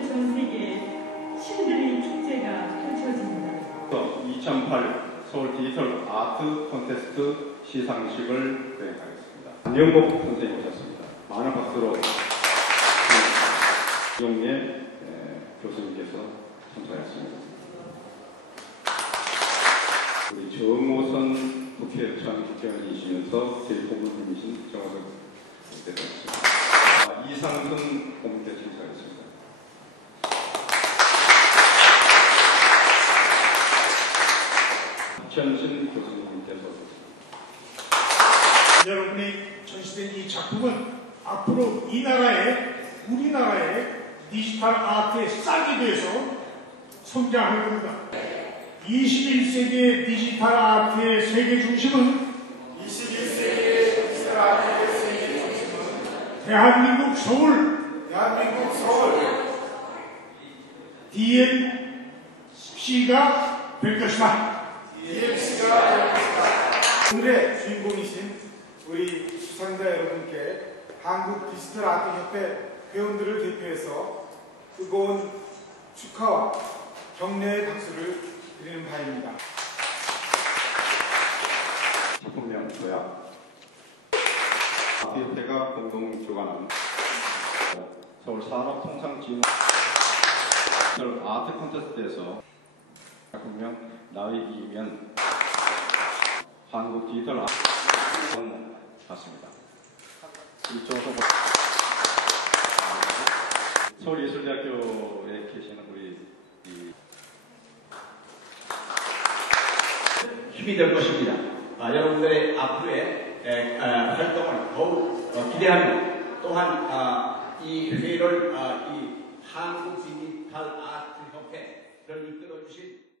전 세계에 신들의 축제가 펼쳐집니다. 2008 서울 디지털 아트 콘테스트 시상식을 수행하겠습니다. 안영복 선생님 오셨습니다. 많은 박수로 이용예 교수님께서 참석하셨습니다. 우리 정호선 국회의장 국회의원이시면서 제일 고문님이신 정호선 대표입니다. 아, 이상순 공대 심사였습니다. 현신 교수님께서 여러분이 전시된 이 작품은 앞으로 이 나라의 우리나라의 디지털 아트의 싹이 돼서 성장할 겁니다. 21세기의 디지털 아트의 세계 중심은 21세기의 디지털 아트의 세계 중심은 대한민국 서울 대한민국 서울 DMC가 될 것이다. 오늘의 주인공이신 우리 수상자 여러분께 한국 디지털 아트 협회 회원들을 대표해서 뜨거운 축하와 격려의 박수를 드리는 바입니다. 작품명 조약 아트협회가 공동 주관하는 서울 산업통상진흥 아트 콘테스트에서 작품명 나의 이면 한국 디지털 아트 같습니다. 이쪽으로 서울예술대학교에 계시는 우리 이 힘이 될 것입니다. 아, 여러분들의 앞으로의 에, 아, 활동을 더욱 어, 기대하며 또한 아, 이 회의를 아, 이 한국 디지털 아트 협회를 이끌어 주신